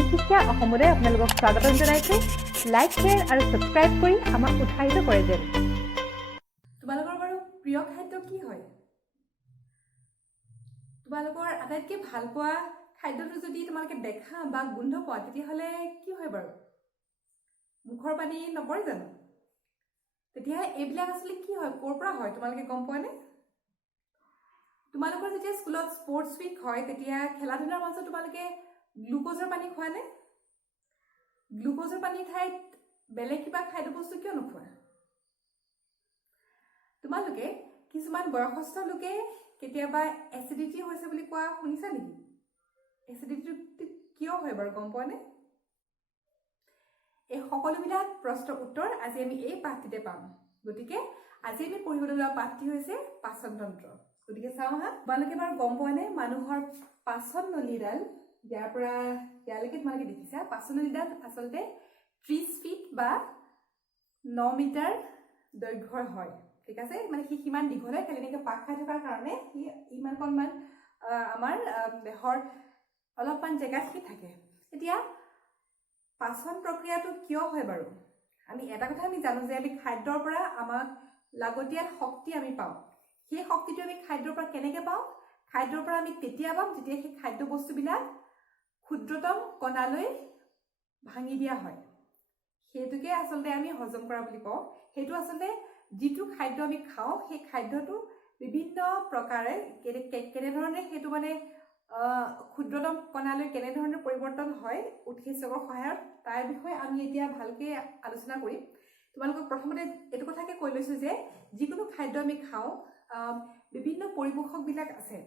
ইশিক্ষা অসমলৈ আপোনালোকক স্বাগতম জনাইছোঁ। লাইক শ্বেয়াৰ আৰু ছাবস্ক্ৰাইব কৰি আমাক উৎসাহিত কৰে যেন। তোমালোকৰ বাৰু প্ৰিয় খাদ্য কি হয়? তোমালোকৰ আটাইতকৈ ভাল পোৱা খাদ্যটো যদি তোমালোকে দেখা বা গোন্ধ পোৱা তেতিয়াহ'লে কি হয় বাৰু? মুখৰ পানী নপৰে জানো? তেতিয়া এইবিলাক আচলতে কি হয়, ক'ৰ পৰা হয় তোমালোকে গম পোৱানে? তোমালোকৰ যেতিয়া স্কুলত স্পৰ্টছ উইক হয় তেতিয়া খেলা ধূলাৰ মাজত তোমালোকে গ্লুক'জৰ পানী খোৱানে? গ্লুক'জৰ পানীৰ ঠাইত বেলেগ কিবা খাদ্য বস্তু কিয় নোখোৱা? তোমালোকে কিছুমান বয়সস্থ লোকে কেতিয়াবা এচিডিটি হৈছে বুলি কোৱা শুনিছা নেকি? এচিডিটি কিয় হয় বাৰু গম পোৱানে? এই সকলোবিলাক প্ৰশ্নৰ উত্তৰ আজি আমি এই পাঠটিতে পাম। গতিকে আজি আমি পঢ়িবলৈ লোৱা পাঠটি হৈছে পাচন তন্ত্ৰ। গতিকে চাওঁ আহা, তোমালোকে বাৰু গম পোৱানে মানুহৰ পাচন নলীডাল ইয়াৰ পৰা ইয়ালৈকে তোমালোকে দেখিছা, পাচন নলীডাল আচলতে 30 ফিট বা 9 মিটাৰ দৈৰ্ঘ্যৰ হয়। ঠিক আছে, মানে সি সিমান দীঘলে খালি এনেকৈ পাক খাই থকাৰ কাৰণে সি ইমানকণমান আমাৰ দেহৰ অলপমান জেগাত সি থাকে। এতিয়া পাচন প্ৰক্ৰিয়াটো কিয় হয় বাৰু? আমি এটা কথা আমি জানো যে আমি খাদ্যৰ পৰা আমাক লাগতিয়াল শক্তি আমি পাওঁ। সেই শক্তিটো আমি খাদ্যৰ পৰা কেনেকৈ পাওঁ? খাদ্যৰ পৰা আমি তেতিয়া পাম যেতিয়া সেই খাদ্য বস্তুবিলাক ক্ষুদ্ৰতম কণালৈ ভাঙি দিয়া হয়। সেইটোকে আচলতে আমি হজম কৰা বুলি কওঁ। সেইটো আচলতে যিটো খাদ্য আমি খাওঁ সেই খাদ্যটো বিভিন্ন প্ৰকাৰে কেনেধৰণে সেইটো মানে ক্ষুদ্ৰতম কণালৈ কেনেধৰণে পৰিৱৰ্তন হয় উৎসেচকৰ সহায়ত, তাৰ বিষয়ে আমি এতিয়া ভালকৈ আলোচনা কৰিম। তোমালোকক প্ৰথমতে এইটো কথাকে কৈ লৈছোঁ যে যিকোনো খাদ্য আমি খাওঁ বিভিন্ন পৰিপোষকবিলাক আছে।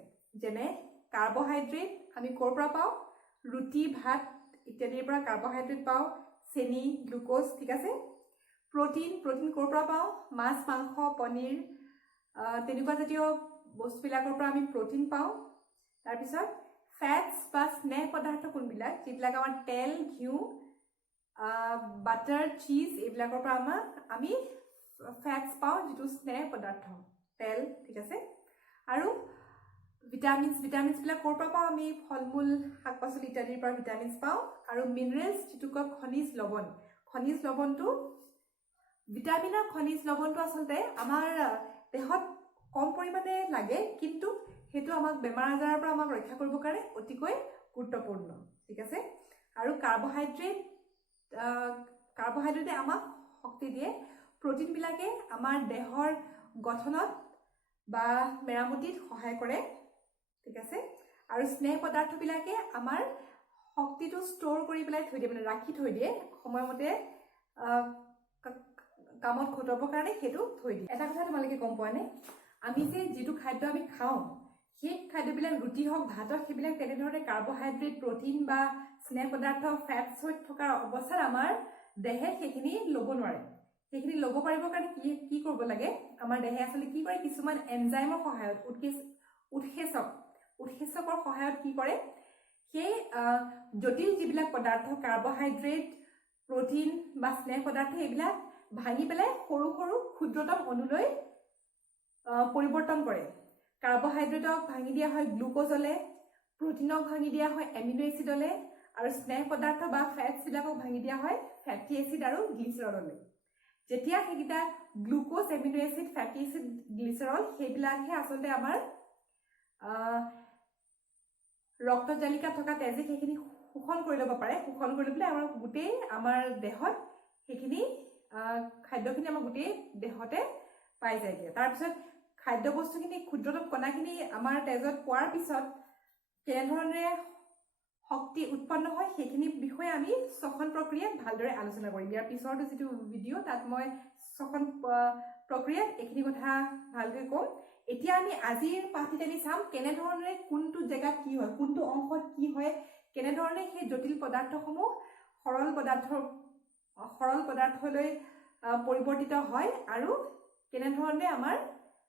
যেনে কাৰ্বহাইড্ৰেট আমি ক'ৰ পৰা পাওঁ? ৰুটি, ভাত ইত্যাদিৰ পৰা কাৰ্বহাইড্ৰেট পাওঁ। চেনি, গ্লুক'জ, ঠিক আছে। প্ৰটিন ক'ৰ পৰা পাওঁ? মাছ, মাংস, পনীৰ তেনেকুৱা জাতীয় বস্তুবিলাকৰ পৰা আমি প্ৰটিন পাওঁ। তাৰপিছত ফেটছ বা স্নেহ পদাৰ্থ কোনবিলাক? যিবিলাক আমাৰ তেল, ঘিউ, বাটাৰ, চীজ এইবিলাকৰ পৰা আমি ফেটছ পাওঁ, যিটো স্নেহ পদাৰ্থ তেল, ঠিক আছে। আৰু ভিটামিনছবিলাক ক'ৰ পৰা পাওঁ? আমি ফল মূল, শাক পাচলি ইত্যাদিৰ পৰা ভিটামিনছ পাওঁ। আৰু মিনাৰেলছ যিটো কয় খনিজ লৱণ, খনিজ লৱণটো ভিটামিনৰ খনিজ লৱণটো আচলতে আমাৰ দেহত কম পৰিমাণে লাগে, কিন্তু সেইটো আমাক বেমাৰ আজাৰৰ পৰা আমাক ৰক্ষা কৰিবৰ কাৰণে অতিকৈ গুৰুত্বপূৰ্ণ, ঠিক আছে। আৰু কাৰ্বহাইড্ৰেটে আমাক শক্তি দিয়ে। প্ৰটিনবিলাকে আমাৰ দেহৰ গঠনত বা মেৰামতিত সহায় কৰে, ঠিক আছে। আৰু স্নেহ পদাৰ্থবিলাকে আমাৰ শক্তিটো ষ্ট'ৰ কৰি পেলাই থৈ দিয়ে, মানে ৰাখি থৈ দিয়ে, সময়মতে কামত খটুৱাবৰ কাৰণে সেইটো থৈ দিয়ে। এটা কথা তোমালোকে গম পোৱানে? আমি যে যিটো খাদ্য আমি খাওঁ সেই খাদ্যবিলাক ৰুটি হওক, ভাত হওক, সেইবিলাক তেনেধৰণে কাৰ্বহাইড্ৰেট, প্ৰটিন বা স্নেহ পদাৰ্থ, ফেটছ হৈ থকাৰ অৱস্থাত আমাৰ দেহে সেইখিনি ল'ব নোৱাৰে। সেইখিনি ল'ব পাৰিবৰ কাৰণে কি কৰিব লাগে? আমাৰ দেহে আচলতে কি কৰে? কিছুমান এনজাইমৰ সহায়ত, উৎসেচকৰ সহায়ত কি কৰে? সেই জটিল যিবিলাক পদাৰ্থ কাৰ্বহাইড্ৰেট, প্ৰটিন বা স্নেহ পদাৰ্থ এইবিলাক ভাঙি পেলাই সৰু সৰু ক্ষুদ্ৰতম অণুলৈ পৰিৱৰ্তন কৰে। কাৰ্বহাইড্ৰেটক ভাঙি দিয়া হয় গ্লুক'জলে, প্ৰটিনক ভাঙি দিয়া হয় এমিনো এচিডলে, আৰু স্নেহ পদাৰ্থ বা ফেটছবিলাকক ভাঙি দিয়া হয় ফেটি এচিড আৰু গ্লিচাৰললৈ। যেতিয়া সেইকেইটা গ্লুক'জ, এমিনো এচিড, ফেটি এচিড, গ্লিচাৰল সেইবিলাকহে আচলতে আমাৰ ৰক্ত জালিকাত থকা তেজে সেইখিনি শোষণ কৰি ল'ব পাৰে। শোষণ কৰি লৈ পেলাই আমাৰ দেহত সেইখিনি খাদ্যখিনি আমাৰ গোটেই দেহতে পাই যায়গৈ। তাৰপিছত খাদ্য বস্তুখিনি ক্ষুদ্ৰতম কণাখিনি আমাৰ তেজত পোৱাৰ পিছত কেনেধৰণে শক্তি উৎপন্ন হয় সেইখিনি বিষয়ে আমি শ্বসন প্ৰক্ৰিয়াত ভালদৰে আলোচনা কৰিম। ইয়াৰ পিছৰটো যিটো ভিডিঅ' তাত মই শ্বসন প্ৰক্ৰিয়াত এইখিনি কথা ভালকৈ ক'ম। এতিয়া আমি আজিৰ পাঠটিত আমি চাম কেনেধৰণে কোনটো জেগাত কি হয়, কোনটো অংশত কি হয়, কেনেধৰণে সেই জটিল পদাৰ্থসমূহ সৰল পদাৰ্থলৈ পৰিৱৰ্তিত হয় আৰু কেনেধৰণে আমাৰ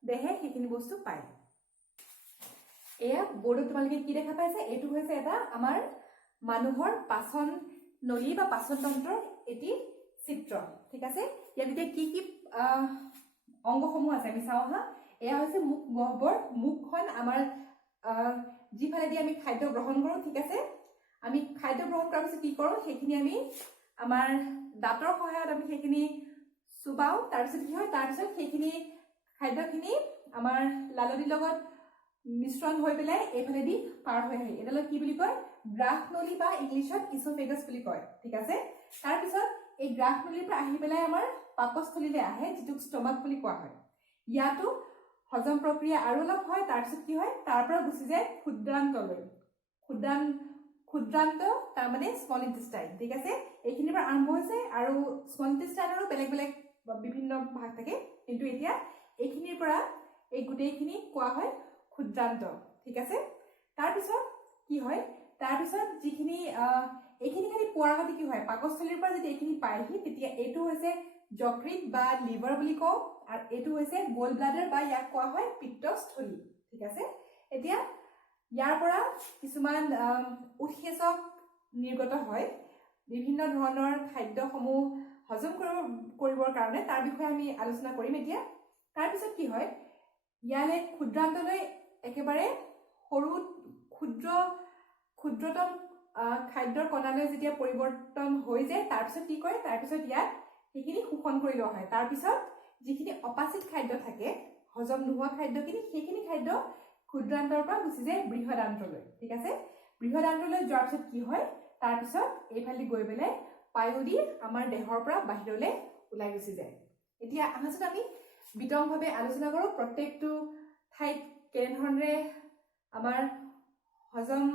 দেহে সেইখিনি বস্তু পায়। এয়া বৰ্ডত তোমালোকে কি দেখা পাইছে? এইটো হৈছে এটা আমাৰ মানুহৰ পাচন নলী বা পাচন তন্ত্ৰৰ এটি চিত্ৰ, ঠিক আছে। ইয়াত এতিয়া কি কি অংগসমূহ আছে আমি চাওঁ আহা। এয়া হৈছে মুখ গহ্বৰ। মুখখন আমাৰ যিফালেদি আমি খাদ্য গ্ৰহণ কৰোঁ, ঠিক আছে। আমি খাদ্য গ্ৰহণ কৰাৰ পিছত কি কৰোঁ সেইখিনি আমি আমাৰ দাঁতৰ সহায়ত আমি সেইখিনি চুবাওঁ তাৰপিছত কি হয় তাৰপিছত সেইখিনি খাদ্যখিনি আমাৰ লালনিৰ লগত মিশ্ৰণ হৈ পেলাই এইফালেদি পাৰ হৈ আহে এডালক কি বুলি কয় গ্ৰাহনলী বা ইংলিছত ইছ'ফেগাছ বুলি কয় ঠিক আছে তাৰপিছত এই গ্ৰাহনলীৰ পৰা আহি পেলাই আমাৰ পাকস্থলীলৈ আহে যিটোক ষ্টমাক বুলি কোৱা হয় ইয়াতো হজম প্ৰক্ৰিয়া আৰু অলপ হয় তাৰপিছত কি হয় তাৰ পৰা গুচি যায় ক্ষুদ্ৰান্তলৈ ক্ষুদ্ৰান্ত তাৰমানে স্মল ইণ্টেষ্টাইন ঠিক আছে এইখিনিৰ পৰা আৰম্ভ হৈছে আৰু স্মল ইণ্টেষ্টাইনৰো বেলেগ বেলেগ বিভিন্ন ভাগ থাকে কিন্তু এতিয়া এইখিনিৰ পৰা এই গোটেইখিনি কোৱা হয় ক্ষুদ্ৰান্ত ঠিক আছে তাৰপিছত কি হয় তাৰপিছত যিখিনি এইখিনি খালি পোৱাৰ আগতে কি হয় পাকস্থলীৰ পৰা যেতিয়া এইখিনি পায়হি তেতিয়া এইটো হৈছে যকৃত বা লিভাৰ বুলি কওঁ আৰু এইটো হৈছে গল ব্লাডাৰ বা ইয়াক কোৱা হয় পিত্তস্থলী ঠিক আছে এতিয়া ইয়াৰ পৰা কিছুমান উৎসেচক নিৰ্গত হয় বিভিন্ন ধৰণৰ খাদ্যসমূহ হজম কৰিবৰ কাৰণে তাৰ বিষয়ে আমি আলোচনা কৰিম এতিয়া তাৰপিছত কি হয় ইয়ালে ক্ষুদ্ৰান্তলৈ একেবাৰে সৰু ক্ষুদ্ৰতম খাদ্যৰ কণালৈ যেতিয়া পৰিৱৰ্তন হৈ যায় তাৰপিছত কি কৰে তাৰপিছত ইয়াত সেইখিনি শোষণ কৰি লোৱা হয় তাৰপিছত যিখিনি অপাচিত খাদ্য থাকে হজম নোহোৱা খাদ্যখিনি সেইখিনি খাদ্য ক্ষুদ্ৰান্তৰ পৰা গুচি যায় বৃহদান্ত্ৰলৈ ঠিক আছে বৃহদান্ত্ৰলৈ যোৱাৰ পিছত কি হয় তাৰপিছত এইফালে গৈ পেলাই পায়ুদি আমাৰ দেহৰ পৰা বাহিৰলৈ ওলাই গুচি যায় এতিয়া আহোঁচোন আমি বিতংভাৱে আলোচনা কৰোঁ প্ৰত্যেকটো ঠাইত কেনেধৰণে আমাৰ হজম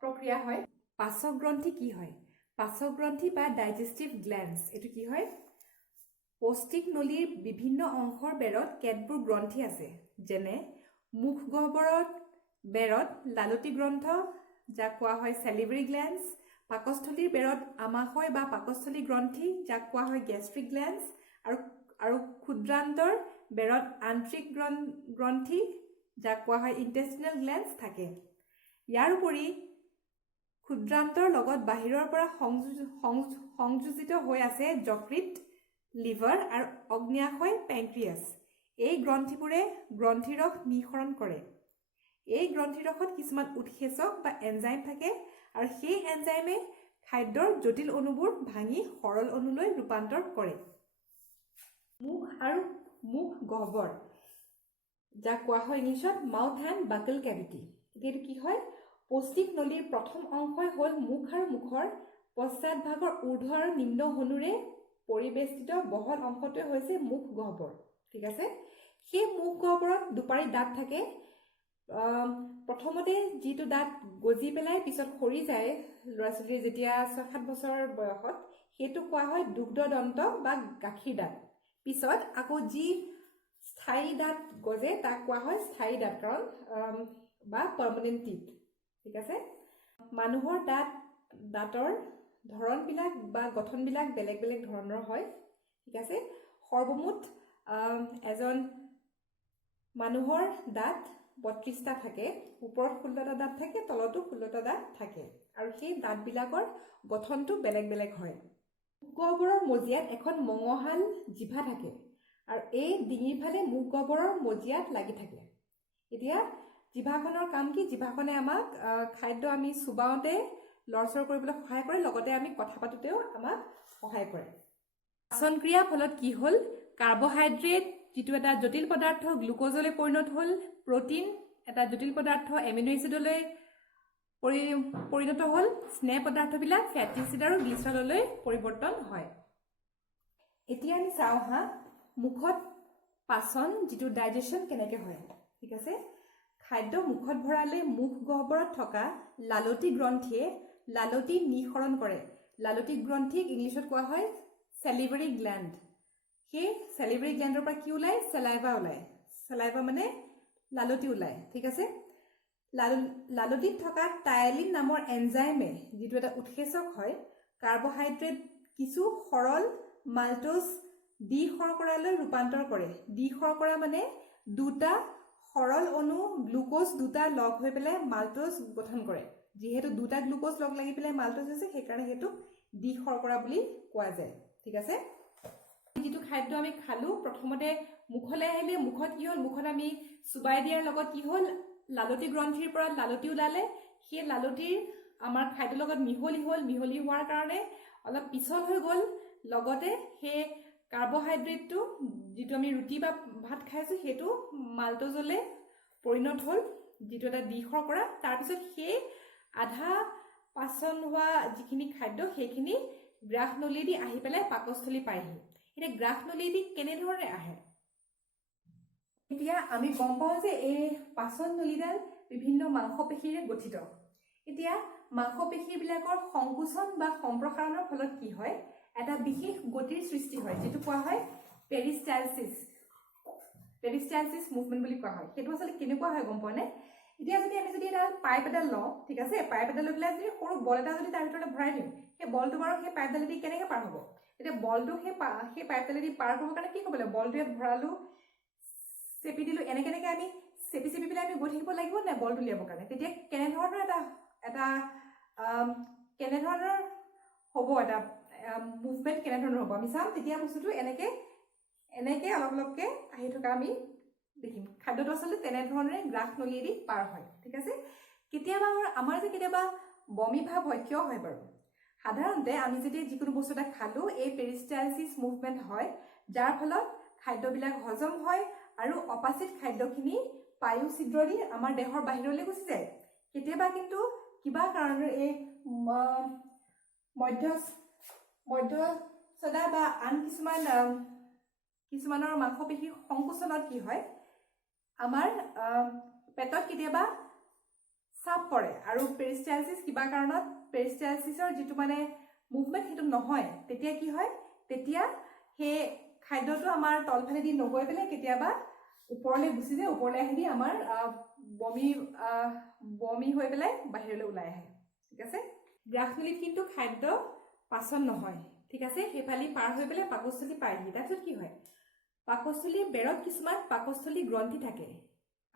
প্ৰক্ৰিয়া হয় পাচক গ্ৰন্থি কি হয় পাচক গ্ৰন্থি বা ডাইজেষ্টিভ গ্লেণ্ডছ এইটো কি হয় পৌষ্টিক নলীৰ বিভিন্ন অংশৰ বেৰত কেতবোৰ গ্ৰন্থি আছে যেনে মুখ গহ্বৰত বেৰত লালতি গ্ৰন্থ যাক কোৱা হয় চেলিভাৰী গ্লেণ্ডছ পাকস্থলীৰ বেৰত আমাশয় বা পাকস্থলী গ্ৰন্থি যাক কোৱা হয় গেষ্ট্ৰিক গ্লেণ্ডছ আৰু ক্ষুদ্ৰান্তৰ বেৰত আন্ত্ৰিক গ্ৰন্থি যাক কোৱা হয় ইণ্টেষ্টিনেল গ্লেণ্ডছ থাকে ইয়াৰ উপৰি ক্ষুদ্ৰান্তৰ লগত বাহিৰৰ পৰা সংযোজিত হৈ আছে যকৃত লিভাৰ আৰু অগ্ন্যাশয় পেংক্ৰিয়াছ এই গ্ৰন্থিবোৰে গ্ৰন্থিৰস নিঃসৰণ কৰে এই গ্ৰন্থিৰসত কিছুমান উৎসেচক বা এনজাইম থাকে আৰু সেই এনজাইমে খাদ্যৰ জটিল অণুবোৰ ভাঙি সৰল অণুলৈ ৰূপান্তৰ কৰে মুখ আৰু মুখ গহ্বৰ যাক কোৱা হয় ইংলিছত মাউথ এণ্ড বাকল কেভিটি এইটো কি হয় পৌষ্টিক নলীৰ প্ৰথম অংশই হ'ল মুখ আৰু মুখৰ পশ্চাদভাগৰ ঊৰ্ধ্ব আৰু নিম্ন হনুৰে পৰিবেষ্টিত বহল অংশটোৱে হৈছে মুখ গহ্বৰ ঠিক আছে সেই মুখ গহ্বৰত দুপাৰি দাঁত থাকে প্ৰথমতে যিটো দাঁত গজি পেলাই পিছত সৰি যায় ল'ৰা ছোৱালীৰ যেতিয়া 6-7 বছৰ বয়সত সেইটো কোৱা হয় দুগ্ধদন্ত বা গাখীৰ দাঁত পিছত আকৌ যি স্থায়ী দাঁত গজে তাক কোৱা হয় স্থায়ী দাঁত কাৰণ বা পাৰ্মানেণ্ট টিথ ঠিক আছে মানুহৰ দাঁতৰ ধৰণবিলাক বা গঠনবিলাক বেলেগ বেলেগ ধৰণৰ হয় ঠিক আছে সৰ্বমুঠ এজন মানুহৰ দাঁত 32টা থাকে ওপৰত 16টা দাঁত থাকে তলতো 16টা দাঁত থাকে আৰু সেই দাঁতবিলাকৰ গঠনটো বেলেগ বেলেগ হয় মুখ গহ্বৰৰ মজিয়াত এখন মঙহাল জিভা থাকে আৰু এই ডিঙিৰ ফালে মুখ গহ্বৰৰ মজিয়াত লাগি থাকে এতিয়া জিভাখনৰ কাম কি জিভাখনে আমাক খাদ্য আমি চুবাওঁতে লৰচৰ কৰিবলৈ সহায় কৰে লগতে আমি কথা পাতোঁতেও আমাক সহায় কৰে পাচন ক্ৰিয়াৰ ফলত কি হ'ল কাৰ্বহাইড্ৰেট যিটো এটা জটিল পদাৰ্থ গ্লুক'জলৈ পৰিণত হ'ল প্ৰটিন এটা জটিল পদাৰ্থ এমিনো এচিডলৈ পৰিণত হ'ল স্নেহ পদাৰ্থবিলাক ফেটি এচিড আৰু গ্লিচাৰললৈ পৰিৱৰ্তন হয় এতিয়া আমি চাওঁ হা মুখত পাচন যিটো ডাইজেশ্যন কেনেকৈ হয় ঠিক আছে খাদ্য মুখত ভৰালে মুখ গহ্বৰত থকা লালতি গ্ৰন্থিয়ে লালতি নিঃসৰণ কৰে লালতি গ্ৰন্থিক ইংলিছত কোৱা হয় চেলিভাৰী গ্লেণ্ড সেই চেলিভাৰী গ্লেণ্ডৰ পৰা কি ওলায় চেলাইভা ওলায় চেলাইভা মানে লালতি ওলায় ঠিক আছে লালতিত থকা টায়ালিন নামৰ এনজাইমে যিটো এটা উৎসেচক হয় কাৰ্বহাইড্ৰেট কিছু সৰল মাল্টোজ ডি শৰ্কৰালৈ ৰূপান্তৰ কৰে ডি শৰ্কৰা মানে দুটা সৰল অণু গ্লুকোজ দুটা লগ হৈ পেলাই মাল্টোজ গঠন কৰে যিহেতু দুটা গ্লুকোজ লগ লাগি পেলাই মাল্টোজ হৈছে সেইকাৰণে সেইটো ডি শৰ্কৰা বুলি কোৱা যায় ঠিক আছে যিটো খাদ্য আমি খালো প্ৰথমতে মুখলৈ আহিলে মুখত কি হ'ল মুখত আমি চুবাই দিয়াৰ লগত কি হ'ল লালতি গ্ৰন্থিৰ পৰা লালতি ওলালে সেই লালতিৰ আমাৰ খাদ্যৰ লগত মিহলি হ'ল মিহলি হোৱাৰ কাৰণে অলপ পিছল হৈ গ'ল লগতে সেই কাৰ্বহাইড্ৰেটটো যিটো আমি ৰুটি বা ভাত খাইছোঁ সেইটো মাল্টজলে পৰিণত হ'ল যিটো এটা দিশৰকৰা তাৰপিছত সেই আধা পাচন হোৱা যিখিনি খাদ্য সেইখিনি গ্ৰাহনলীয়েদি আহি পেলাই পাকস্থলী পায়হি এতিয়া গ্ৰাহনলীয়েদি কেনেধৰণে আহে এতিয়া আমি গম পাওঁ যে এই পাচন নলীডাল বিভিন্ন মাংসপেশীৰে গঠিত এতিয়া মাংসপেশীবিলাকৰ সংকোচন বা সম্প্ৰসাৰণৰ ফলত কি হয় এটা বিশেষ গতিৰ সৃষ্টি হয় যেটো কোৱা হয় পেৰিষ্টালসিস মুভমেন্ট বুলি কোৱা হয় সেইটো আসলে কেনেকুৱা হয় গম পোৱা নে এতিয়া যদি আমি যদি এটা পাইপ এডাল লওঁ ঠিক আছে পাইপ এডাল লৈ পেলাই যদি সৰু বল এটা যদি তাৰ ভিতৰত ভৰাই দিওঁ সেই বলটো বাৰু সেই পাইপডালেদি কেনেকৈ পাৰ হ'ব এতিয়া বলটো সেই পাইপডালেদি পাৰ কৰিবৰ কাৰণে কি কৰিব লাগিব বলটো ইয়াত ভৰালো চেপি দিলোঁ এনেকৈ আমি চেপি পেলাই আমি গৈ থাকিব লাগিব নে বলটো উলিয়াবৰ কাৰণে তেতিয়া কেনেধৰণৰ এটা কেনেধৰণৰ হ'ব এটা মুভমেণ্ট কেনেধৰণৰ হ'ব আমি চাম তেতিয়া বস্তুটো এনেকৈ অলপ অলপকৈ আহি থকা আমি দেখিম খাদ্যটো আচলতে তেনেধৰণে গ্ৰাহনলীয়েদি পাৰ হয় ঠিক আছে কেতিয়াবা আমাৰ যে কেতিয়াবা বমি ভাৱ হয় কিয় হয় বাৰু সাধাৰণতে আমি যদি যিকোনো বস্তু এটা খালোঁ এই পেৰিষ্টালসিস মুভমেণ্ট হয় যাৰ ফলত খাদ্যবিলাক হজম হয় আৰু অপাচিত খাদ্যখিনি পায়ু ছিদ্ৰদি আমাৰ দেহৰ বাহিৰলৈ গুচি যায় কেতিয়াবা কিন্তু কিবা কাৰণত এই মধ্যস্থতা বা আন কিছুমানৰ মাংসপেশী সংকোচনত কি হয় আমাৰ পেটত কেতিয়াবা চাপ পৰে আৰু পেৰিষ্টালসিস কিবা কাৰণত পেৰিষ্টালসিসৰ যিটো মানে মুভমেণ্ট সেইটো নহয় তেতিয়া কি হয় তেতিয়া সেই খাদ্যটো আমাৰ তলফালেদি নগৈ পেলাই কেতিয়াবা ওপৰলৈ গুচি যায় ওপৰলৈ আহি আমাৰ বমি হৈ পেলাই বাহিৰলৈ ওলাই আহে ঠিক আছে গ্ৰাহনলীত কিন্তু খাদ্য পাচন নহয় ঠিক আছে সেইফালি পাৰ হৈ পেলাই পাকস্থলী পায়হি তাৰপিছত কি হয় পাকস্থলীৰ বেৰত কিছুমান পাকস্থলী গ্ৰন্থি থাকে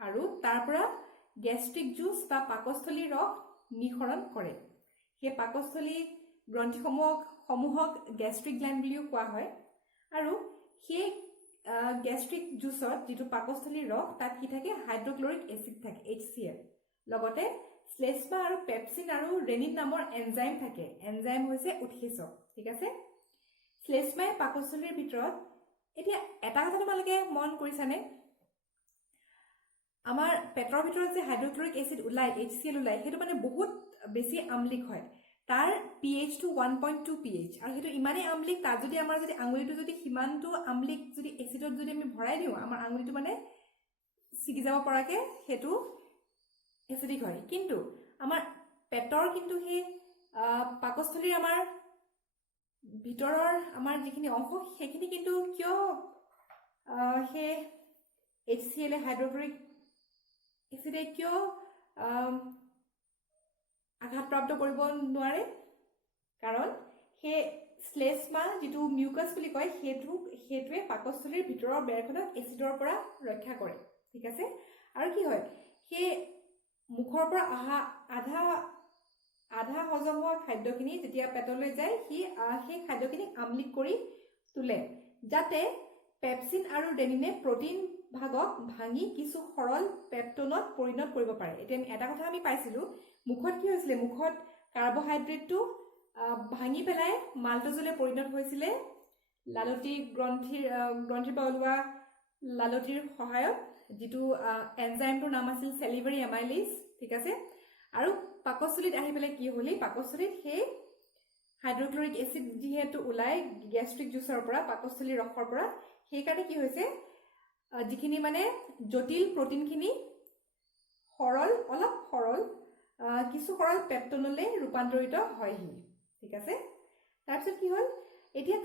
আৰু তাৰ পৰা গেষ্ট্ৰিক জুচ বা পাকস্থলী ৰস নিঃসৰণ কৰে সেই পাকস্থলী গ্ৰন্থিসমূহক গেষ্ট্ৰিক গ্ল্যান্ড বুলিও কোৱা হয় আৰু সেই গেষ্ট্ৰিক জুচত যিটো পাকস্থলীৰ ৰস তাত কি থাকে হাইড্ৰক্লৰিক এচিড থাকে HCl লগতে শ্লেষ্মা আৰু পেপচিন আৰু ৰেনিন নামৰ এনজাইম থাকে এনজাইম হৈছে উৎসেচক ঠিক আছে শ্লেষ্মাই পাকস্থলীৰ ভিতৰত এতিয়া এটা কথা তোমালোকে মন কৰিছানে আমাৰ পেটৰ ভিতৰত যে হাইড্ৰক্লৰিক এচিড ওলায় HCl ওলায় সেইটো মানে বহুত বেছি আমলিক হয় তাৰ pH টো 1.2 pH আৰু সেইটো ইমানেই আমলিক তাত যদি আমাৰ যদি আঙুলিটো যদি সিমানটো আমলিক যদি এচিডত যদি আমি ভৰাই দিওঁ আমাৰ আঙুলিটো মানে ছিগি যাব পৰাকে সেইটো এচিডিক হয় কিন্তু আমাৰ পেটৰ কিন্তু সেই পাকস্থলীৰ আমাৰ ভিতৰৰ আমাৰ যিখিনি অংশ সেইখিনি কিন্তু কিয় সেই HCl হাইড্ৰক্লৰিক এচিডে কিয় আঘাতপ্ৰাপ্ত কৰিব নোৱাৰে কাৰণ সেই শ্লেষ্মা যিটো মিউকাছ বুলি কয় সেইটোৱে পাকস্থলীৰ ভিতৰৰ বেৰখনক এচিডৰ পৰা ৰক্ষা কৰে ঠিক আছে আৰু কি হয় সেই মুখৰ পৰা অহা আধা হজম হোৱা খাদ্যখিনি যেতিয়া পেটলৈ যায় সেই খাদ্যখিনি আমলিক কৰি তোলে যাতে পেপচিন আৰু ৰেনিনে প্ৰটিন ভাগক ভাঙি কিছু সৰল পেপটনত পৰিণত কৰিব পাৰে এতিয়া এটা কথা আমি পাইছিলোঁ মুখত কি হৈছিলে মুখত কাৰ্বহাইড্ৰেটটো ভাঙি পেলাই মাল্টজলে পৰিণত হৈছিলে লালতি গ্ৰন্থিৰ পৰা ওলোৱা লালতিৰ সহায়ত যিটো এনজাইমটোৰ নাম আছিল চেলিভাৰী এমাইলেজ ঠিক আছে আৰু পাকস্থলীত আহি পেলাই কি হ'লে পাকস্থলীত সেই হাইড্ৰক্লৰিক এচিড যিহেতু ওলাই গেষ্ট্ৰিক জুচৰ পৰা পাকস্থলীৰ ৰসৰ পৰা সেইকাৰণে কি হৈছে যিখিনি মানে জটিল প্ৰটিনখিনি অলপ সৰল কিছু সৰল পেপটনলৈ ৰূপান্তৰিত হয়হি ঠিক আছে তাৰপিছত কি হ'ল এতিয়া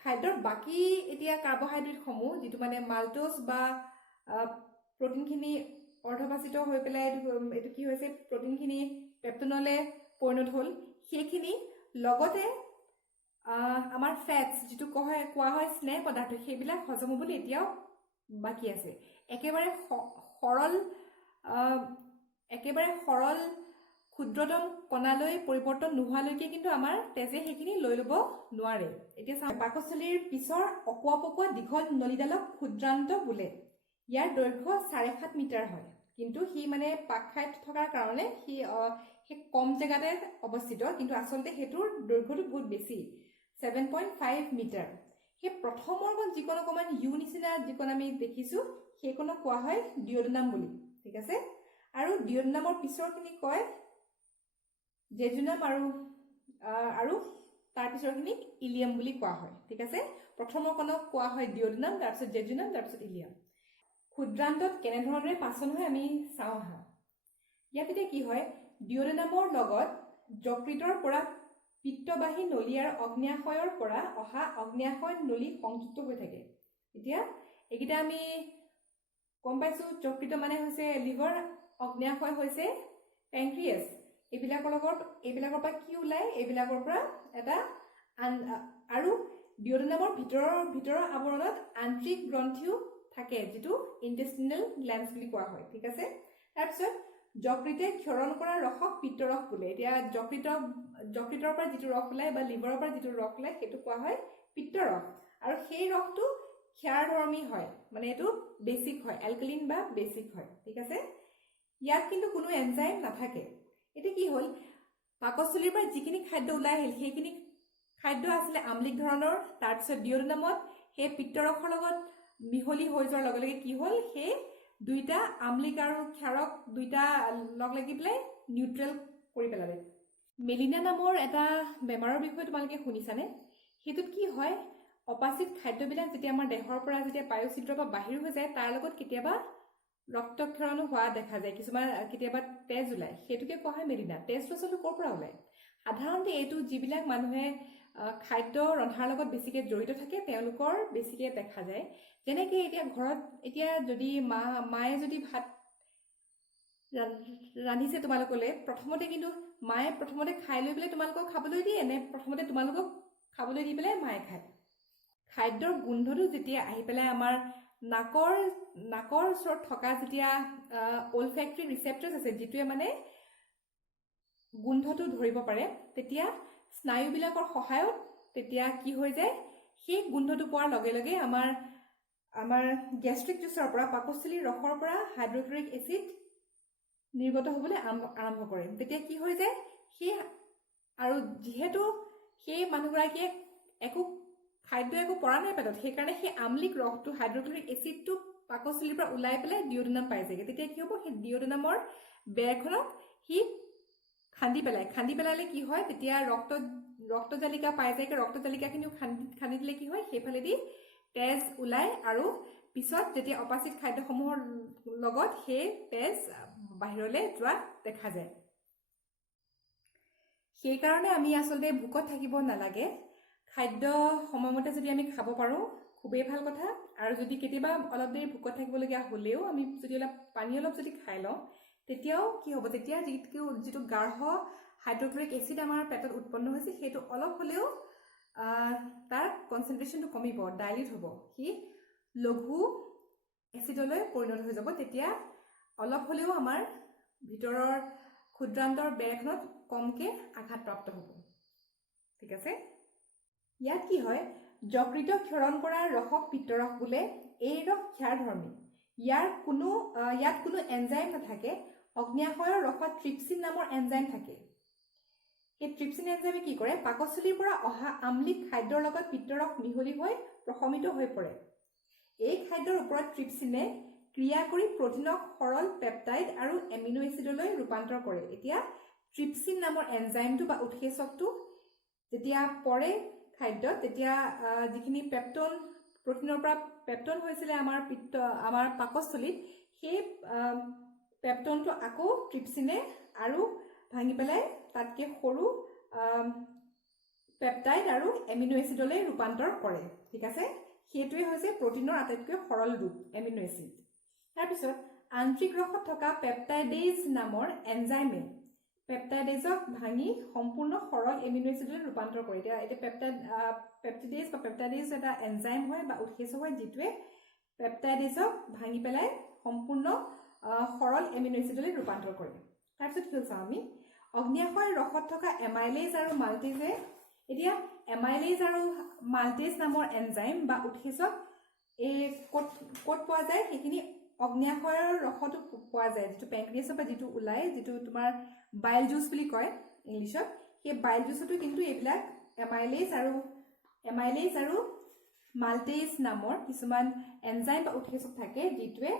খাদ্যৰ বাকী এতিয়া কাৰ্বহাইড্ৰেটসমূহ যিটো মানে মাল্টোজ বা প্ৰটিনখিনি অৰ্ধবাচিত হৈ পেলাই এইটো কি হৈছে প্ৰটিনখিনি পেপটনলৈ পৰিণত হ'ল সেইখিনি লগতে আমাৰ ফেটছ যিটো কোৱা হয় স্নেহ পদাৰ্থ সেইবিলাক হজম হ'বলৈ এতিয়াও বাকী আছে একেবাৰে সৰল ক্ষুদ্ৰতম কণালৈ পৰিৱৰ্তন নোহোৱালৈকে কিন্তু আমাৰ তেজে সেইখিনি লৈ ল'ব নোৱাৰে এতিয়া পাকস্থলীৰ পিছৰ অকোৱা দীঘল নলীডালক ক্ষুদ্ৰান্ত বোলে ইয়াৰ দৈৰ্ঘ্য 7.5 মিটাৰ হয় কিন্তু সি মানে পাক খাই থকাৰ কাৰণে সেই কম জেগাতে অৱস্থিত, কিন্তু আচলতে সেইটোৰ দৈৰ্ঘ্যটো বহুত বেছি 7.5 মিটাৰ। সেই প্ৰথমৰ যিকণ অকণমান ইউ নিচিনা যিকণ আমি দেখিছোঁ সেইকণক কোৱা হয় ডিঅডেনাম বুলি। ঠিক আছে, আৰু ডিঅডেনামৰ পিছৰখিনি কয় জেজুনাম আৰু তাৰ পিছৰখিনিক ইলিয়াম বুলি কোৱা হয়। ঠিক আছে, প্ৰথমৰকণক কোৱা হয় ডিঅডেনাম, তাৰপিছত জেজুনাম, তাৰপিছত ইলিয়াম। ক্ষুদ্ৰান্তত কেনেধৰণেৰে পাচন হয় আমি চাওঁ আহা। ইয়াত এতিয়া কি হয়, ডিঅডেনামৰ লগত যকৃতৰ পৰা পিত্তবাহী নলী আৰু অগ্ন্যাশয়ৰ পৰা অহা অগ্ন্যাশয় নলী সংযুক্ত হৈ থাকে। এতিয়া এইকেইটা আমি গম পাইছোঁ, যকৃত মানে হৈছে লিভাৰ, অগ্ন্যাশয় হৈছে পেংক্ৰিয়াছ। এইবিলাকৰ পৰা কি ওলায়, এইবিলাকৰ পৰা এটা আৰু ডিঅডেনামৰ ভিতৰৰ আৱৰণত আন্ত্ৰিক গ্ৰন্থিও থাকে, যিটো ইণ্টেষ্টিনেল গ্লেণ্ডছ বুলি কোৱা হয়। ঠিক আছে, তাৰপিছত যকৃতে ক্ষৰণ কৰা ৰসক পিত্তৰস বোলে। এতিয়া যকৃতৰ পৰা যিটো ৰস ওলায় বা লিভাৰৰ পৰা যিটো ৰস ওলায় সেইটো কোৱা হয় পিত্তৰস, আৰু সেই ৰসটো ক্ষাৰধৰ্মী হয়, মানে এইটো বেছিক হয়, এলকেলিন বা বেছিক হয়। ঠিক আছে, ইয়াত কিন্তু কোনো এনজাইম নাথাকে। এতিয়া কি হ'ল, পাকস্থলীৰ পৰা যিখিনি খাদ্য ওলাই আহিল সেইখিনি খাদ্য আছিলে আম্লিক ধৰণৰ। তাৰপিছত ডিঅডেনামত সেই পিত্তৰসৰ লগত মিহলি হৈ যোৱাৰ লগে লগে কি হ'ল, সেই দুইটা আম্লিক আৰু ক্ষাৰক দুইটা লগ লাগি পেলাই নিউট্ৰেল কৰি পেলালে। মেলিনা নামৰ এটা বেমাৰৰ বিষয়ে তোমালোকে শুনিছানে? সেইটোত কি হয়, অপাচিত খাদ্যবিলাক যেতিয়া আমাৰ দেহৰ পৰা যেতিয়া পায়ুচিত্ৰৰ পৰা বাহিৰ হৈ যায় তাৰ লগত কেতিয়াবা ৰক্তক্ষৰণো হোৱা দেখা যায়, কিছুমান কেতিয়াবা তেজ ওলায়, সেইটোকে কোৱা হয় মেলিনা। তেজটো আচলতে ক'ৰ পৰা ওলায়? সাধাৰণতে এইটো যিবিলাক মানুহে খাদ্য ৰন্ধাৰ লগত বেছিকৈ জড়িত থাকে তেওঁলোকৰ বেছিকৈ দেখা যায়। যেনেকৈ এতিয়া ঘৰত এতিয়া যদি মায়ে যদি ভাত ৰান্ধিছে তোমালোকলৈ, প্ৰথমতে কিন্তু মায়ে প্ৰথমতে খাই লৈ পেলাই তোমালোকক খাবলৈ দিয়ে নে প্ৰথমতে তোমালোকক খাবলৈ দি পেলাই মায়ে খায়? খাদ্যৰ গোন্ধটো যেতিয়া আহি পেলাই আমাৰ নাকৰ ওচৰত থকা যেতিয়া অলফেক্টৰী ৰিচেপ্টৰ্ছ আছে, যিটোৱে মানে গোন্ধটো ধৰিব পাৰে, তেতিয়া স্নায়ুবিলাকৰ সহায়ত তেতিয়া কি হৈ যায়, সেই গোন্ধটো পোৱাৰ লগে লগে আমাৰ গেষ্ট্ৰিক জুচৰ পৰা পাকস্থলীৰ ৰসৰ পৰা হাইড্ৰক্লৰিক এচিড নিৰ্গত হ'বলৈ আৰম্ভ কৰে। তেতিয়া কি হৈ যায়, আৰু যিহেতু সেই মানুহগৰাকীয়ে খাদ্য একো পৰা নাই পেটত, সেইকাৰণে সেই আম্লিক ৰসটো হাইড্ৰক্লৰিক এচিডটো পাকস্থলীৰ পৰা ওলাই পেলাই ডিঅডেনাম পাই যায়গৈ। তেতিয়া কি হ'ব, সেই ডিঅডেনামৰ বেৰখনক সি খান্দি পেলালে কি হয়, তেতিয়া ৰক্তজালিকা পাই যায়গৈ। ৰক্তজালিকাখিনিও খান্দি দিলে কি হয়, সেইফালেদি তেজ ওলায়, আৰু পিছত যেতিয়া অপাচিত খাদ্যসমূহৰ লগত সেই তেজ বাহিৰলৈ যোৱা দেখা যায়। সেইকাৰণে আমি আচলতে ভোকত থাকিব নালাগে। খাদ্য সময়মতে যদি আমি খাব পাৰোঁ খুবেই ভাল কথা। আৰু যদি কেতিয়াবা অলপ দেৰি ভোকত থাকিবলগীয়া হ'লেও আমি যদি পানী অলপ যদি খাই লওঁ, তেতিয়াও কি হ'ব, তেতিয়া যিটো গাঢ় হাইড্ৰক্লৰিক এচিড আমাৰ পেটত উৎপন্ন হৈছে সেইটো অলপ হ'লেও তাৰ কনচেনট্ৰেশ্যনটো কমিব, ডাইলিউট হ'ব, সি লঘু এচিডলৈ পৰিণত হৈ যাব। তেতিয়া অলপ হ'লেও আমাৰ ভিতৰৰ ক্ষুদ্ৰান্তৰ বেৰখনত কমকৈ আঘাতপ্ৰাপ্ত হ'ব। ঠিক আছে, ইয়াত কি হয়, যকৃত ক্ষৰণ কৰা ৰসক পিত্তৰস বোলে। এই ৰস ক্ষাৰধৰ্মী, ইয়াত কোনো এনজাইম নাথাকে। অগ্ন্যাশয়ৰ ৰসত ট্ৰিপচিন নামৰ এনজাইম থাকে। সেই ট্ৰিপচিন এনজাইমে কি কৰে, পাকস্থলীৰ পৰা অহা আম্লিক খাদ্যৰ লগত পিত্তৰস মিহলি হৈ প্ৰশমিত হৈ পৰে। এই খাদ্যৰ ওপৰত ট্ৰিপচিনে ক্ৰিয়া কৰি প্ৰটিনক সৰল পেপটাইড আৰু এমিনো এচিডলৈ ৰূপান্তৰ কৰে। এতিয়া ট্ৰিপচিন নামৰ এনজাইমটো বা উৎসেচকটো যেতিয়া পৰে খাদ্যত, তেতিয়া যিখিনি প্ৰটিনৰ পৰা পেপটন হৈছিলে আমাৰ পাকস্থলীত, সেই পেপটনটো আকৌ ট্ৰিপচিনে আৰু ভাঙি পেলাই তাতকৈ সৰু পেপটাইড আৰু এমিনো এচিডলৈ ৰূপান্তৰ কৰে। ঠিক আছে, সেইটোৱে হৈছে প্ৰটিনৰ আটাইতকৈ সৰল ৰূপ, এমিনো এচিড। তাৰপিছত আন্ত্ৰিক ৰসত থকা পেপটাইডেজ নামৰ এনজাইমে পেপটাইডেজক ভাঙি সম্পূৰ্ণ সৰল এমিনো এচিডলৈ ৰূপান্তৰ কৰে। এতিয়া পেপটাইডেজ এটা এনজাইম হয় বা উৎসেচক হয়, যিটোৱে পেপটাইডেজক ভাঙি পেলাই সম্পূৰ্ণ সৰল এমিনো এচিডলৈ ৰূপান্তৰ কৰে। তাৰপিছত কি হ'ল চাওঁ আমি, অগ্ন্যাশয়ৰ ৰসত থকা এমাইলেজ আৰু মাল্টেজে, এতিয়া এমাইলেজ আৰু মাল্টেজ নামৰ এনজাইম বা উৎসেচক ক'ত পোৱা যায়, সেইখিনি অগ্ন্যাশয়ৰ ৰসতো পোৱা যায়, যিটো পেংক্ৰিয়াছৰ পৰা যিটো ওলাই, যিটো তোমাৰ বাইল জুচ বুলি কয় ইংলিছত, সেই বাইল জুচতো কিন্তু এইবিলাক এমাইলেজ আৰু মাল্টেজ নামৰ কিছুমান এনজাইম বা উৎসেচক থাকে, যিটোৱে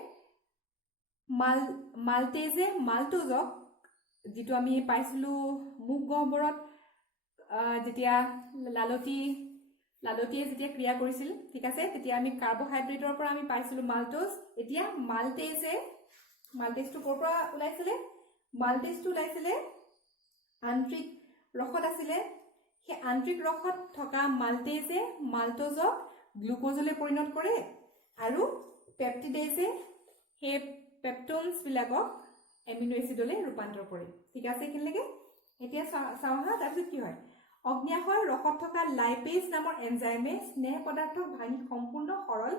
মাল্টোজক, যিটো আমি পাইছিলো মুখ গহ্বৰত যেতিয়া লালতীয়ে যেতিয়া ক্ৰিয়া কৰিছিল, ঠিক আছে, তেতিয়া আমি কাৰ্বহাইড্ৰেটৰ পৰা আমি পাইছিলো মাল্টোজ। এতিয়া মাল্টেজটো ক'ৰ পৰা ওলাইছিলে? মাল্টেজটো ওলাইছিলে আন্ত্ৰিক ৰসত আছিলে। সেই আন্ত্ৰিক ৰসত থকা মাল্টেজে মাল্টোজক গ্লুকোজলৈ পৰিণত কৰে আৰু পেপটিডেজে সেই পেপটনছবিলাকক এমিনো এচিডলৈ ৰূপান্তৰ কৰে। ঠিক আছে এইখিনিলৈকে? এতিয়া চাওঁ হা, তাৰপিছত কি হয়? অগ্ন্যাশয়ৰ ৰসত থকা লাইপেজ নামৰ এনজাইমে স্নেহ পদাৰ্থক ভাঙি সম্পূৰ্ণ সৰল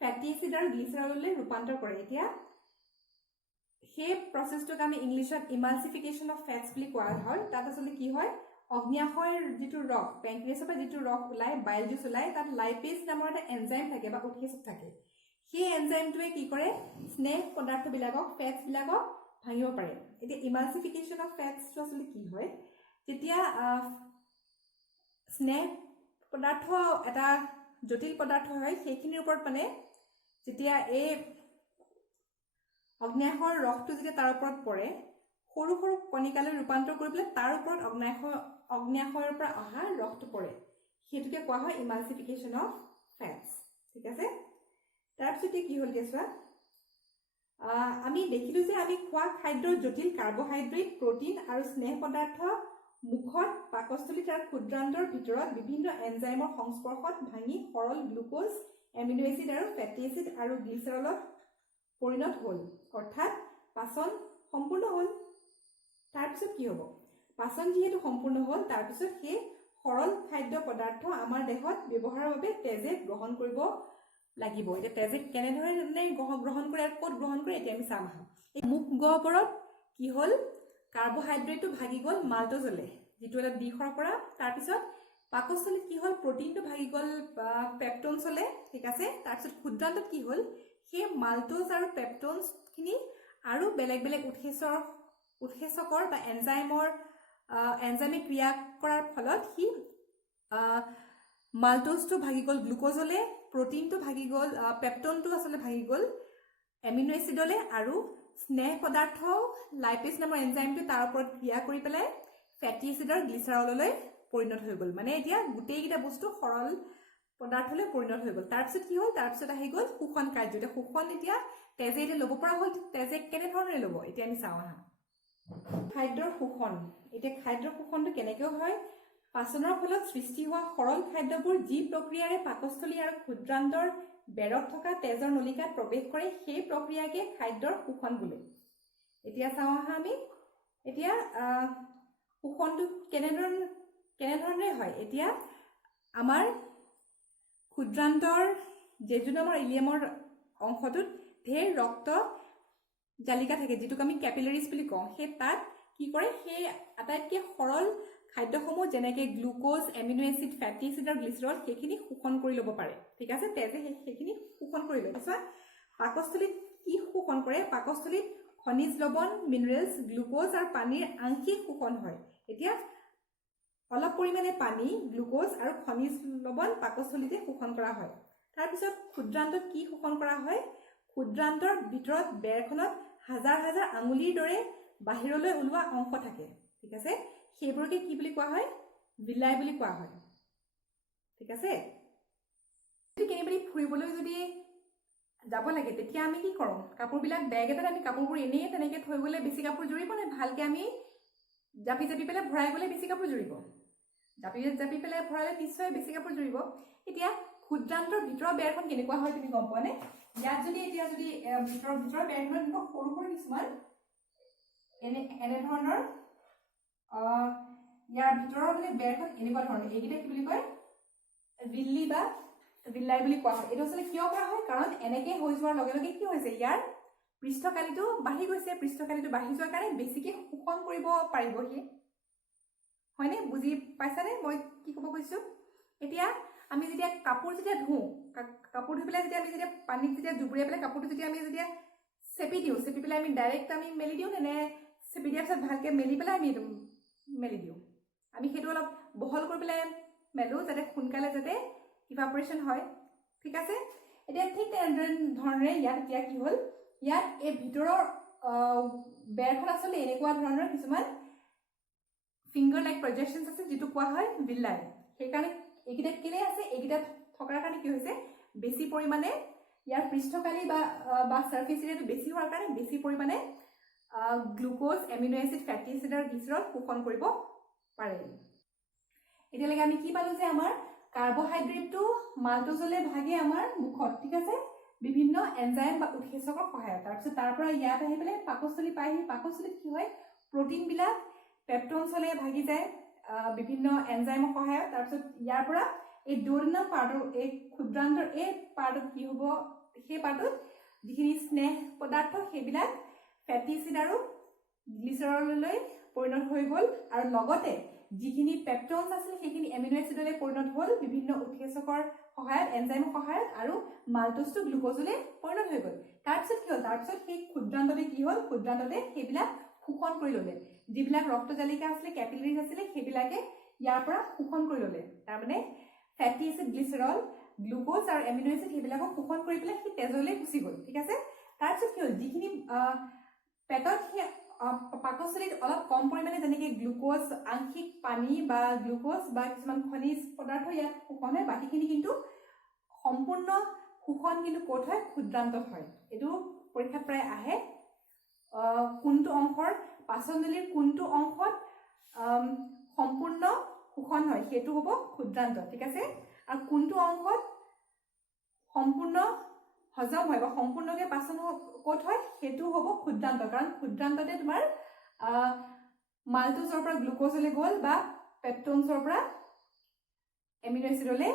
ফেটি এচিড আৰু গ্লিচাৰললৈ ৰূপান্তৰ কৰে। এতিয়া সেই প্ৰচেছটোক আমি ইংলিছত ইমালচিফিকেশ্যন অফ ফেটছ বুলি কোৱা হয়। তাত আচলতে কি হয়, অগ্ন্যাশয়ৰ যিটো ৰস, পেংক্ৰিয়াছৰ পৰা যিটো ৰস ওলাই, বাইল জুচ ওলাই, তাত লাইপেজ নামৰ এটা এনজাইম থাকে বা উৎসেচক থাকে। সেই এনজাইমটোৱে কি কৰে? স্নেহ পদাৰ্থবিলাকক, ফেটছবিলাকক ভাঙিব পাৰে। এতিয়া ইমালচিফিকেশ্যন অফ ফেটছটো আচলতে কি হয়? যেতিয়া স্নেহ পদাৰ্থ এটা জটিল পদাৰ্থ হয়, সেইখিনিৰ ওপৰত মানে যেতিয়া এই অগ্ন্যাশয়ৰ ৰসটো যেতিয়া তাৰ ওপৰত পৰে, সৰু সৰু কণিকালৈ ৰূপান্তৰ কৰি পেলাই তাৰ ওপৰত অগ্ন্যাশয়ৰ পৰা অহা ৰসটো পৰে। সেইটোকে কোৱা হয় ইমালচিফিকেশ্যন অফ ফেটছ। ঠিক আছে? তাৰপিছতে কি হ'ল এতিয়া চোৱা, আমি দেখিলো যে আমি খোৱা খাদ্যৰ জটিল কাৰ্বহাইড্ৰেট, প্ৰটিন আৰু স্নেহ পদাৰ্থ মুখত, পাকস্থলীত আৰু ক্ষুদ্ৰান্তৰ ভিতৰত বিভিন্ন এনজাইমৰ সংস্পৰ্শত ভাঙি সৰল গ্লুকোজ, এমিনো এচিড আৰু ফেটি এচিড আৰু গ্লিচাৰলত পৰিণত হ'ল, অৰ্থাৎ পাচন সম্পূৰ্ণ হ'ল। তাৰপিছত কি হ'ব? পাচন যিহেতু সম্পূৰ্ণ হ'ল, তাৰপিছত সেই সৰল খাদ্য পদাৰ্থ আমাৰ দেহত ব্যৱহাৰৰ বাবে তেজে গ্ৰহণ কৰিব লাগিব। এতিয়া তেজে কেনেধৰণে গ্ৰহণ কৰে আৰু ক'ত গ্ৰহণ কৰে এতিয়া আমি চাম। এই মুখ গহ্বৰত কি হ'ল? কাৰ্বহাইড্ৰেটটো ভাগি গ'ল মাল্টোজলৈ, যিটো এটা দ্বি শৰ্কৰা। তাৰপিছত পাকস্থলীত কি হ'ল? প্ৰটিনটো ভাগি গ'ল পেপটনছলৈ। ঠিক আছে? তাৰপিছত ক্ষুদ্ৰান্তত কি হ'ল? সেই মাল্টোজ আৰু পেপটনছখিনি আৰু বেলেগ বেলেগ উৎসেচকৰ বা এনজাইমে ক্ৰিয়া কৰাৰ ফলত সি মাল্টোজটো ভাগি গ'ল গ্লুকোজলৈ, প্ৰটিনটো ভাগি গ'ল, পেপটনটো আচলতে ভাগি গ'ল এমিনো এচিডলৈ, আৰু স্নেহ পদাৰ্থ লাইপেজ নামৰ এনজাইমটো তাৰ ওপৰত ক্ৰিয়া কৰি পেলাই ফেটি এচিড আৰু গ্লিচাৰললৈ পৰিণত হৈ গ'ল। মানে এতিয়া গোটেইকেইটা বস্তু সৰল পদাৰ্থলৈ পৰিণত হৈ গ'ল। তাৰপিছত কি হ'ল? তাৰপিছত আহি গ'ল শোষণ কাৰ্য। এতিয়া শোষণ এতিয়া তেজে ল'ব পৰা হ'ল। তেজে কেনেধৰণে ল'ব এতিয়া আমি চাওঁ আহা। খাদ্যৰ শোষণ। এতিয়া খাদ্যৰ শোষণটো কেনেকৈ হয়? পাচনৰ ফলত সৃষ্টি হোৱা সৰল খাদ্যবোৰ যি প্ৰক্ৰিয়াৰে পাকস্থলী আৰু ক্ষুদ্ৰান্তৰ বেৰত থকা তেজৰ নলিকাত প্ৰৱেশ কৰে, সেই প্ৰক্ৰিয়াকে খাদ্যৰ শোষণ বোলে। এতিয়া চাওঁ আহা আমি। এতিয়া শোষণটো কেনেধৰণে হয়? এতিয়া আমাৰ ক্ষুদ্ৰান্তৰ জেজুনামৰ ইলিয়ামৰ অংশটোত ঢেৰ ৰক্ত জালিকা থাকে, যিটোক আমি কেপিলাৰিজ বুলি কওঁ। সেই তাত কি কৰে? সেই আটাইতকৈ সৰল খাদ্যসমূহ যেনেকৈ গ্লুকোজ, এমিনো এচিড, ফেটি এচিড আৰু গ্লিচাৰল, সেইখিনি শোষণ কৰি ল'ব পাৰে। ঠিক আছে? তেজে সেইখিনি শোষণ কৰি লয়। তাৰপিছত পাকস্থলীত কি শোষণ কৰে? পাকস্থলীত খনিজ লৱণ, মিনাৰেলছ, গ্লুকোজ আৰু পানীৰ আংশিক শোষণ হয়। এতিয়া অলপ পৰিমাণে পানী, গ্লুকোজ আৰু খনিজ লৱণ পাকস্থলীতে শোষণ কৰা হয়। তাৰপিছত ক্ষুদ্ৰান্তত কি শোষণ কৰা হয়? ক্ষুদ্ৰান্তৰ ভিতৰত বেৰখনত হাজাৰ হাজাৰ আঙুলিৰ দৰে বাহিৰলৈ ওলোৱা অংশ থাকে। ঠিক আছে? সেইবোৰকে কি বুলি কোৱা হয়? বিলাই বুলি কোৱা হয়। ঠিক আছে? কেনেবাদি ফুৰিবলৈ যদি যাব লাগে, তেতিয়া আমি কি কৰোঁ? কাপোৰবিলাক বেগ এটাত আমি কাপোৰবোৰ এনেই তেনেকৈ থৈ গ'লে বেছি কাপোৰ জুৰিব নে? ভালকৈ আমি জাপি পেলাই ভৰাই গ'লে বেছি কাপোৰ জুৰিব? জাপি পেলাই ভৰালে নিশ্চয় বেছি কাপোৰ জুৰিব। এতিয়া ক্ষুদ্ৰান্তৰ ভিতৰৰ বেৰখন কেনেকুৱা হয় তুমি গম পোৱা নে? ইয়াত যদি ভিতৰৰ বেৰখনত সৰু সৰু কিছুমান এনেধৰণৰ ইয়াৰ ভিতৰৰ মানে বেৰখন এনেকুৱা ধৰণৰ, এইকেইটা কি বুলি কয়? বিল্লি বা বিল্লাই বুলি কোৱা হয়। এইটো আচলতে কিয় কৰা হয়? কাৰণ এনেকৈ হৈ যোৱাৰ লগে লগে কি হৈছে? ইয়াৰ পৃষ্ঠকালিটো বাঢ়ি গৈছে। পৃষ্ঠকালিটো বাঢ়ি যোৱাৰ কাৰণে বেছিকৈ শোষণ কৰিব পাৰিব সি। হয়নে? বুজি পাইছানে মই কি ক'ব কৈছোঁ? এতিয়া আমি যেতিয়া কাপোৰ ধুওঁ, কাপোৰ ধুই পেলাই আমি পানীত জুবুৰিয়াই পেলাই কাপোৰটো আমি চেপি দিওঁ, চেপি পেলাই আমি ডাইৰেক্ট আমি মেলি দিওঁ নে চেপি দিয়াৰ পিছত ভালকৈ মেলি পেলাই আমি মেলি দিওঁ। আমি সেইটো অলপ বহল কৰি পেলাই মেলোঁ যাতে সোনকালে যাতে ইভাপৰেশ্যন হয়। ঠিক আছে, এতিয়া ঠিক তেনেধৰণে ইয়াত এতিয়া কি হ'ল, ইয়াত এই ভিতৰৰ বেৰখন আচলতে এনেকুৱা ধৰণৰ কিছুমান ফিংগাৰ লাইক প্ৰজেকশ্যনছ আছে যিটো কোৱা হয় ভিলাই। সেইকাৰণে এইকেইটা কেলে আছে, এইকেইটা থকাৰ কাৰণে কি হৈছে বেছি পৰিমাণে ইয়াৰ পৃষ্ঠকালি বা চাৰ্ফেচ এৰিয়াটো বেছি হোৱাৰ কাৰণে বেছি পৰিমাণে গ্লুক'জ, এমিনো এচিড, ফেটি এচিড আৰু গ্লিচাৰল শোষণ কৰিব পাৰে। এতিয়ালৈকে আমি কি পালো যে আমাৰ কাৰ্বহাইড্ৰেটটো মাল্টোজলে ভাগে আমাৰ মুখত, ঠিক আছে, বিভিন্ন এনজাইম বা উৎসেচকৰ সহায়ত। তাৰপিছত তাৰ পৰা ইয়াত আহি পেলাই পাকস্থলী পায়হি। পাকস্থলীত কি হয়, প্ৰটিনবিলাক পেপটনছলে ভাগি যায় বিভিন্ন এনজাইমৰ সহায়ত। তাৰপিছত ইয়াৰ পৰা এই ডুওডেনাম পাৰ্টৰ এই ক্ষুদ্ৰান্তৰ এই পাৰ্টত কি হ'ব, সেই পাৰ্টত যিখিনি স্নেহ পদাৰ্থ সেইবিলাক ফেটি এচিড আৰু গ্লিচাৰললৈ পৰিণত হৈ গ'ল, আৰু লগতে যিখিনি পেপটনছ আছিল সেইখিনি এমিনো এচিডলৈ পৰিণত হ'ল বিভিন্ন উৎসেচকৰ সহায়ত, এনজাইমৰ সহায়ত, আৰু মাল্টোজটো গ্লুক'জলৈ পৰিণত হৈ গ'ল। তাৰপিছত কি হ'ল, তাৰপিছত সেই ক্ষুদ্ৰান্ততে কি হ'ল, ক্ষুদ্ৰান্ততে সেইবিলাক শোষণ কৰি ল'লে। যিবিলাক ৰক্তজালিকা আছিলে, কেপিলাৰিজ আছিলে, সেইবিলাকে ইয়াৰ পৰা শোষণ কৰি ল'লে। তাৰমানে ফেটি এচিড, গ্লিচাৰল, গ্লুক'জ আৰু এমিনো এচিড সেইবিলাকক শোষণ কৰি পেলাই সেই তেজলৈ গুচি গ'ল। ঠিক আছে, তাৰপিছত কি হ'ল, যিখিনি পেটত সেই পাকস্থলীত অলপ কম পৰিমাণে যেনেকৈ গ্লুক'জ, আংশিক পানী বা গ্লুক'জ বা কিছুমান খনিজ পদাৰ্থ ইয়াত শোষণ হয়, বাকীখিনি কিন্তু সম্পূৰ্ণ শোষণ কিন্তু ক'ত হয়, ক্ষুদ্ৰান্তত হয়। এইটো পৰীক্ষাত প্ৰায় আহে, কোনটো অংশৰ পাচননলীৰ কোনটো অংশত সম্পূৰ্ণ শোষণ হয় সেইটো হ'ব ক্ষুদ্ৰান্ত। ঠিক আছে, আৰু কোনটো অংশত সম্পূৰ্ণ হজম হয় বা সম্পূৰ্ণকৈ পাচন ক'ত হয় সেইটো হ'ব ক্ষুদ্ৰান্ত। কাৰণ ক্ষুদ্ৰান্ততে তোমাৰ মাল্টোজৰ পৰা গ্লুক'জলৈ গ'ল বা পেপটনছৰ পৰা এমিনো এচিডলৈ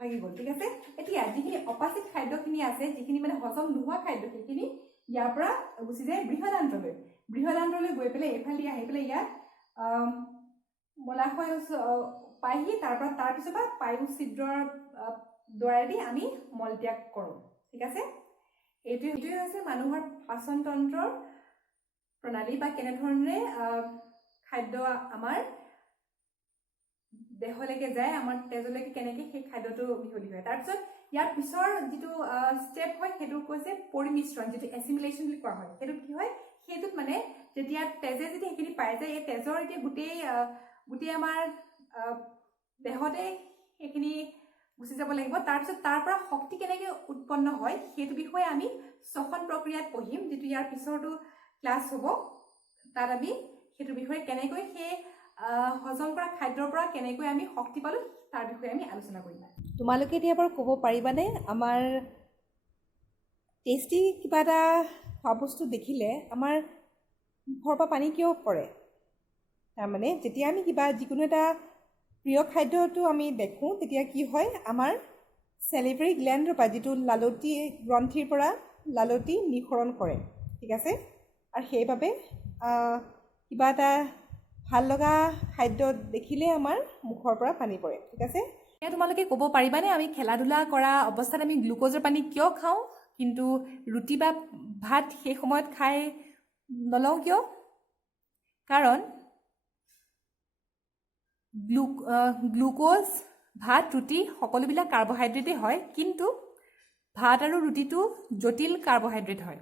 ভাগি গ'ল। ঠিক আছে, এতিয়া যিখিনি অপাচিত খাদ্যখিনি আছে, যিখিনি মানে হজম নোহোৱা খাদ্য, সেইখিনি ইয়াৰ পৰা গুচি যায় বৃহদান্ত্ৰলৈ। বৃহদান্ত্ৰলৈ গৈ পেলাই এইফালে আহি পেলাই ইয়াত মলাশয় পায়হি। তাৰপিছত পায়ু ছিদ্ৰৰ দ্বাৰেদি আমি মলত্যাগ কৰোঁ। ঠিক আছে, এইটোৱে হৈছে মানুহৰ পাচন তন্ত্ৰৰ প্ৰণালী বা কেনেধৰণে খাদ্য আমাৰ দেহলৈকে যায়, আমাৰ তেজলৈকে কেনেকৈ সেই খাদ্যটো মিহলি হয়। তাৰপিছত ইয়াৰ পিছৰ যিটো ষ্টেপ হয় সেইটো কৈছে পৰিমিশ্ৰণ, যিটো এছিমিলেশ্যন বুলি কোৱা হয়। সেইটো কি হয়, সেইটোত মানে যেতিয়া তেজে যেতিয়া সেইখিনি পাই যায়, এই তেজৰ এতিয়া গোটেই আমাৰ দেহতে সেইখিনি গুচি যাব লাগিব। তাৰপিছত তাৰ পৰা শক্তি কেনেকৈ উৎপন্ন হয় সেইটো বিষয়ে আমি শ্বসন প্ৰক্ৰিয়াত পঢ়িম, যিটো ইয়াৰ পিছৰটো ক্লাছ হ'ব। তাত আমি সেইটো বিষয়ে কেনেকৈ সেই হজম কৰা খাদ্যৰ পৰা কেনেকৈ আমি শক্তি পালোঁ তাৰ বিষয়ে আমি আলোচনা কৰিম। তোমালোকে এতিয়া বাৰু ক'ব পাৰিবানে, আমাৰ টেষ্টি কিবা এটা খোৱা বস্তু দেখিলে আমাৰ মুখৰ পৰা পানী কিয় পৰে? তাৰমানে যেতিয়া আমি যিকোনো এটা প্ৰিয় খাদ্যটো আমি দেখোঁ, তেতিয়া কি হয়, আমাৰ চেলিভেৰী গ্লেণ্ডৰ পৰা যিটো লালতী গ্ৰন্থিৰ পৰা লালতী নিঃসৰণ কৰে। ঠিক আছে, আৰু সেইবাবে কিবা এটা ভাল লগা খাদ্য দেখিলে আমাৰ মুখৰ পৰা পানী পৰে। ঠিক আছে, এতিয়া তোমালোকে ক'ব পাৰিবানে, আমি খেলা ধূলা কৰা অৱস্থাত আমি গ্লুক'জৰ পানী কিয় খাওঁ, কিন্তু ৰুটি বা ভাত সেই সময়ত খাই নলওঁ কিয়? কাৰণ গ্লুক'জ, ভাত, ৰুটি সকলোবিলাক কাৰ্বহাইড্ৰেটেই হয়, কিন্তু ভাত আৰু ৰুটিটো জটিল কাৰ্বহাইড্ৰেট হয়,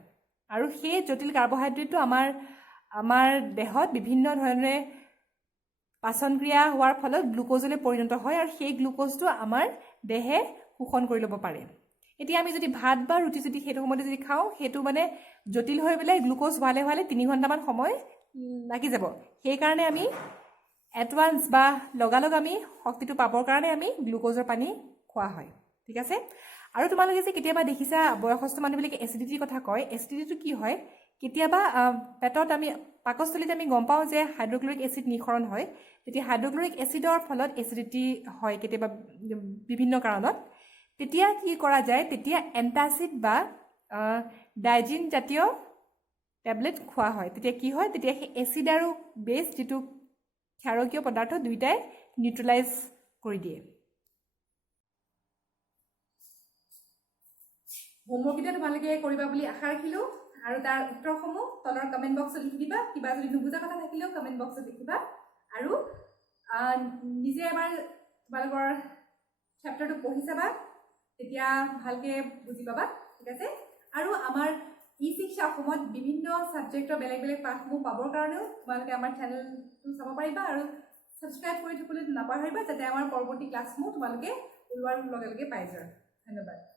আৰু সেই জটিল কাৰ্বহাইড্ৰেটটো আমাৰ দেহত বিভিন্ন ধৰণে পাচন ক্ৰিয়া হোৱাৰ ফলত গ্লুক'জলৈ পৰিণত হয়, আৰু সেই গ্লুক'জটো আমাৰ দেহে শোষণ কৰি ল'ব পাৰে। এতিয়া আমি যদি ভাত বা ৰুটি যদি সেইটো সময়তে যদি খাওঁ, সেইটো মানে জটিল হৈ পেলাই গ্লুক'জ হোৱালে 3 ঘণ্টামান সময় লাগি যাব। সেইকাৰণে আমি এডভান্স বা লগালগ আমি শক্তিটো পাবৰ কাৰণে আমি গ্লুক'জৰ পানী খোৱা হয়। ঠিক আছে, আৰু তোমালোকে যে কেতিয়াবা দেখিছা বয়সস্থ মানুহবিলাকে এচিডিটিৰ কথা কয়, এচিডিটিটো কি হয়, কেতিয়াবা পেটত আমি পাকস্থলীত আমি গম পাওঁ যে হাইড্ৰক্লৰিক এচিড নিঃসৰণ হয়। তেতিয়া হাইড্ৰক্লৰিক এচিডৰ ফলত এচিডিটি হয় কেতিয়াবা বিভিন্ন কাৰণত। তেতিয়া কি কৰা যায়, তেতিয়া এণ্টাচিড বা ডাইজিন জাতীয় টেবলেট খোৱা হয়। তেতিয়া কি হয়, তেতিয়া সেই এচিড আৰু বেছ যিটো ক্ষাৰকীয় পদাৰ্থ দুয়োটাই নিউট্ৰেলাইজ কৰি দিয়ে। হোমৱৰ্ক এতিয়া তোমালোকে কৰিবা বুলি আশা ৰাখিলোঁ। আৰু তাৰ উত্তৰসমূহ তলৰ কমেণ্ট বক্সত লিখি দিবা কিবা যদি নুবুজা কথা থাকিলেও কমেণ্ট বক্সত লিখিবা আৰু নিজে এবাৰ তোমালোকৰ চেপ্টাৰটো পঢ়ি চাবা তেতিয়া ভালকৈ বুজি পাবা ঠিক আছে আৰু আমাৰ শিক্ষা অসমত বিভিন্ন ছাবজেক্টৰ বেলেগ বেলেগ পাঠসমূহ পাবৰ কাৰণেও তোমালোকে আমাৰ চেনেলটো চাব পাৰিবা আৰু ছাবস্ক্ৰাইব কৰি থবলৈ নাপাহৰিবা যাতে আমাৰ পৰৱৰ্তী ক্লাছসমূহ তোমালোকে ওলোৱাৰ লগে লগে পাই যোৱা ধন্যবাদ